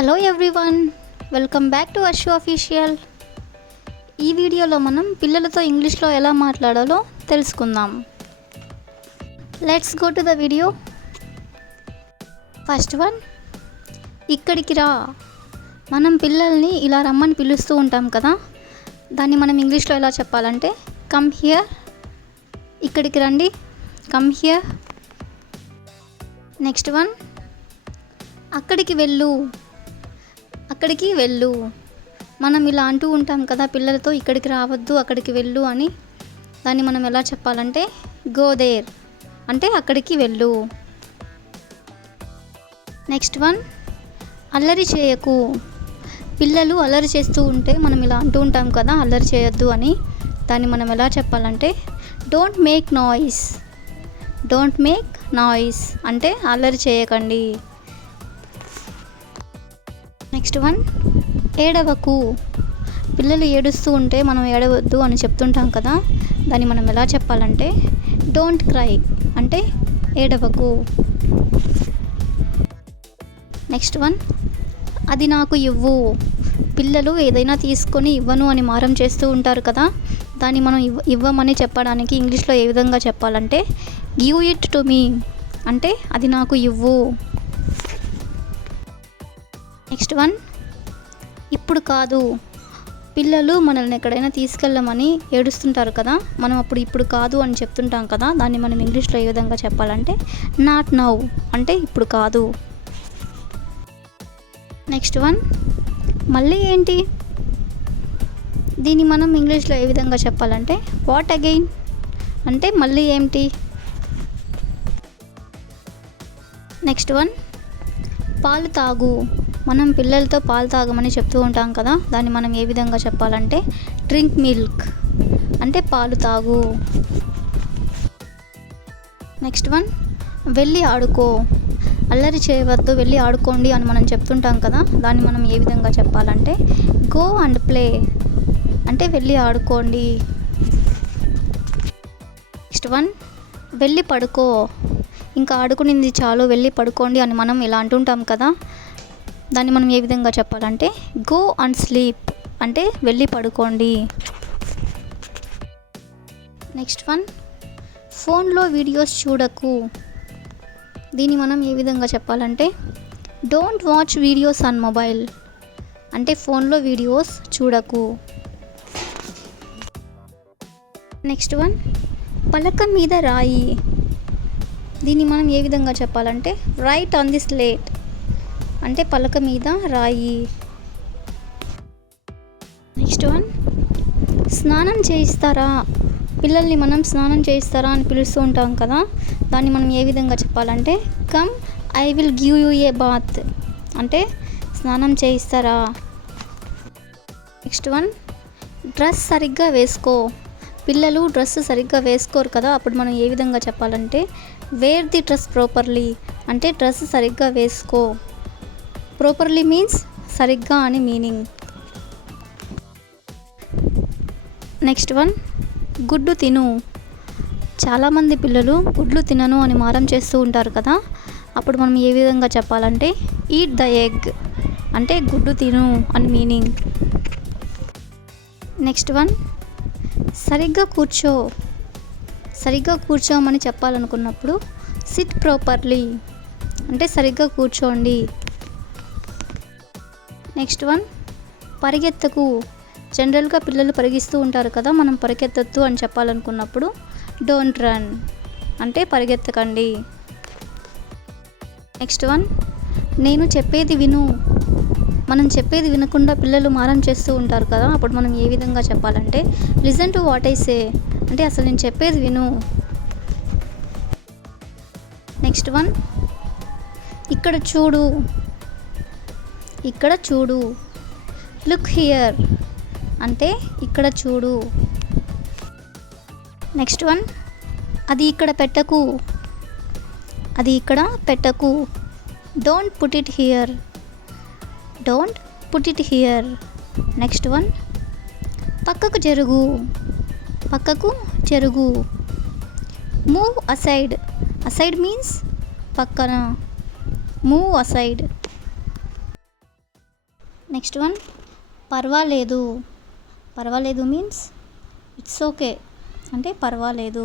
Hello everyone, welcome back to Ashu official. ఈ వీడియోలో మనం పిల్లలతో ఇంగ్లీష్లో ఎలా మాట్లాడాలో తెలుసుకుందాం. Let's go to the video. First one, ఇక్కడికి రా. మనం పిల్లల్ని ఇలా రమ్మని పిలుస్తూ ఉంటాం కదా, దాన్ని మనం ఇంగ్లీష్లో ఎలా చెప్పాలంటే కమ్ హియర్. ఇక్కడికి రండి, కమ్ హియర్. నెక్స్ట్ వన్, అక్కడికి వెళ్ళు. అక్కడికి వెళ్ళు. మనం ఇలా అంటూ ఉంటాం కదా పిల్లలతో, ఇక్కడికి రావద్దు అక్కడికి వెళ్ళు అని. దాన్ని మనం ఎలా చెప్పాలంటే గో దేర్, అంటే అక్కడికి వెళ్ళు. నెక్స్ట్ వన్, అల్లరి చేయకు. పిల్లలు అల్లరి చేస్తూ ఉంటే మనం ఇలా అంటూ ఉంటాం కదా, అల్లరి చేయొద్దు అని. దాన్ని మనం ఎలా చెప్పాలంటే don't make noise. Don't make noise అంటే అల్లరి చేయకండి. నెక్స్ట్ వన్, ఏడవకు. పిల్లలు ఏడుస్తూ ఉంటే మనం ఏడవద్దు అని చెప్తుంటాం కదా, దాన్ని మనం ఎలా చెప్పాలంటే డోంట్ క్రై అంటే ఏడవకు. నెక్స్ట్ వన్, అది నాకు ఇవ్వు. పిల్లలు ఏదైనా తీసుకొని ఇవ్వను అని మారం చేస్తూ ఉంటారు కదా, దాన్ని మనం ఇవ్వమని చెప్పడానికి ఇంగ్లీష్లో ఏ విధంగా చెప్పాలంటే గివ్ ఇట్ టు మీ అంటే అది నాకు ఇవ్వు. నెక్స్ట్ వన్, ఇప్పుడు కాదు. పిల్లలు మనల్ని ఎక్కడైనా తీసుకెళ్ళమని ఏడుస్తుంటారు కదా, మనం అప్పుడు ఇప్పుడు కాదు అని చెప్తుంటాం కదా, దాన్ని మనం ఇంగ్లీష్లో ఏ విధంగా చెప్పాలంటే నాట్ నౌ అంటే ఇప్పుడు కాదు. నెక్స్ట్ వన్, మళ్ళీ ఏంటి. దీన్ని మనం ఇంగ్లీష్లో ఏ విధంగా చెప్పాలంటే వాట్ అగైన్ అంటే మళ్ళీ ఏంటి. నెక్స్ట్ వన్, పాలు తాగు. మనం పిల్లలతో పాలు తాగమని చెప్తూ ఉంటాం కదా, దాన్ని మనం ఏ విధంగా చెప్పాలంటే డ్రింక్ మిల్క్ అంటే పాలు తాగు. నెక్స్ట్ వన్, వెళ్ళి ఆడుకో. అల్లరి చేయవద్దు, వెళ్ళి ఆడుకోండి అని మనం చెప్తుంటాం కదా, దాన్ని మనం ఏ విధంగా చెప్పాలంటే గో అండ్ ప్లే అంటే వెళ్ళి ఆడుకోండి. నెక్స్ట్ వన్, వెళ్ళి పడుకో. ఇంకా ఆడుకునింది చాలు, వెళ్ళి పడుకోండి అని మనం ఇలా అంటుంటాం కదా, దాన్ని మనం ఏ విధంగా చెప్పాలంటే గో అండ్ స్లీప్ అంటే వెళ్ళి పడుకోండి. నెక్స్ట్ వన్, ఫోన్లో వీడియోస్ చూడకు. దీన్ని మనం ఏ విధంగా చెప్పాలంటే don't watch videos on mobile అంటే ఫోన్లో వీడియోస్ చూడకు. నెక్స్ట్ వన్, పలక మీద రాయి. దీన్ని మనం ఏ విధంగా చెప్పాలంటే రైట్ ఆన్ ది స్లేట్ అంటే పలక మీద రాయి. నెక్స్ట్ వన్, స్నానం చేయిస్తారా. పిల్లల్ని మనం స్నానం చేయిస్తారా అని పిలుస్తూ ఉంటాం కదా, దాన్ని మనం ఏ విధంగా చెప్పాలంటే come I will give you a bath అంటే స్నానం చేయిస్తారా. నెక్స్ట్ వన్, డ్రెస్ సరిగ్గా వేసుకో. పిల్లలు డ్రెస్ సరిగ్గా వేసుకోరు కదా, అప్పుడు మనం ఏ విధంగా చెప్పాలంటే వేర్ ది డ్రెస్ ప్రాపర్లీ అంటే డ్రెస్ సరిగ్గా వేసుకో. ప్రాపర్లీ మీన్స్ సరిగ్గా అని మీనింగ్. నెక్స్ట్ వన్, గుడ్డు తిను. చాలామంది పిల్లలు గుడ్లు తినను అని మారం చేస్తూ ఉంటారు కదా, అప్పుడు మనం ఏ విధంగా చెప్పాలంటే ఈట్ ద ఎగ్ అంటే గుడ్డు తిను అని మీనింగ్. నెక్స్ట్ వన్, సరిగ్గా కూర్చో. సరిగ్గా కూర్చోమని చెప్పాలనుకున్నప్పుడు సిట్ ప్రాపర్లీ అంటే సరిగ్గా కూర్చోండి. నెక్స్ట్ వన్, పరిగెత్తకు. జనరల్గా పిల్లలు పరిగిస్తూ ఉంటారు కదా, మనం పరిగెత్తద్దు అని చెప్పాలనుకున్నప్పుడు డోంట్ రన్ అంటే పరిగెత్తకండి. నెక్స్ట్ వన్, నేను చెప్పేది విను. మనం చెప్పేది వినకుండా పిల్లలు మారం చేస్తూ ఉంటారు కదా, అప్పుడు మనం ఏ విధంగా చెప్పాలంటే listen to what I say అంటే అసలు నేను చెప్పేది విను. నెక్స్ట్ వన్, ఇక్కడ చూడు. ఇక్కడ చూడు. లుక్ హియర్ అంటే ఇక్కడ చూడు. నెక్స్ట్ వన్, అది ఇక్కడ పెట్టకు. అది ఇక్కడ పెట్టకు. Don't put it here. Don't put it here. Next one, పక్కకు జరుగు. పక్కకు జరుగు. Move aside. అసైడ్ మీన్స్ పక్కన. Move aside. నెక్స్ట్ వన్ పర్వాలేదు. పర్వాలేదు మీన్స్ ఇట్స్ ఓకే అంటే పర్వాలేదు.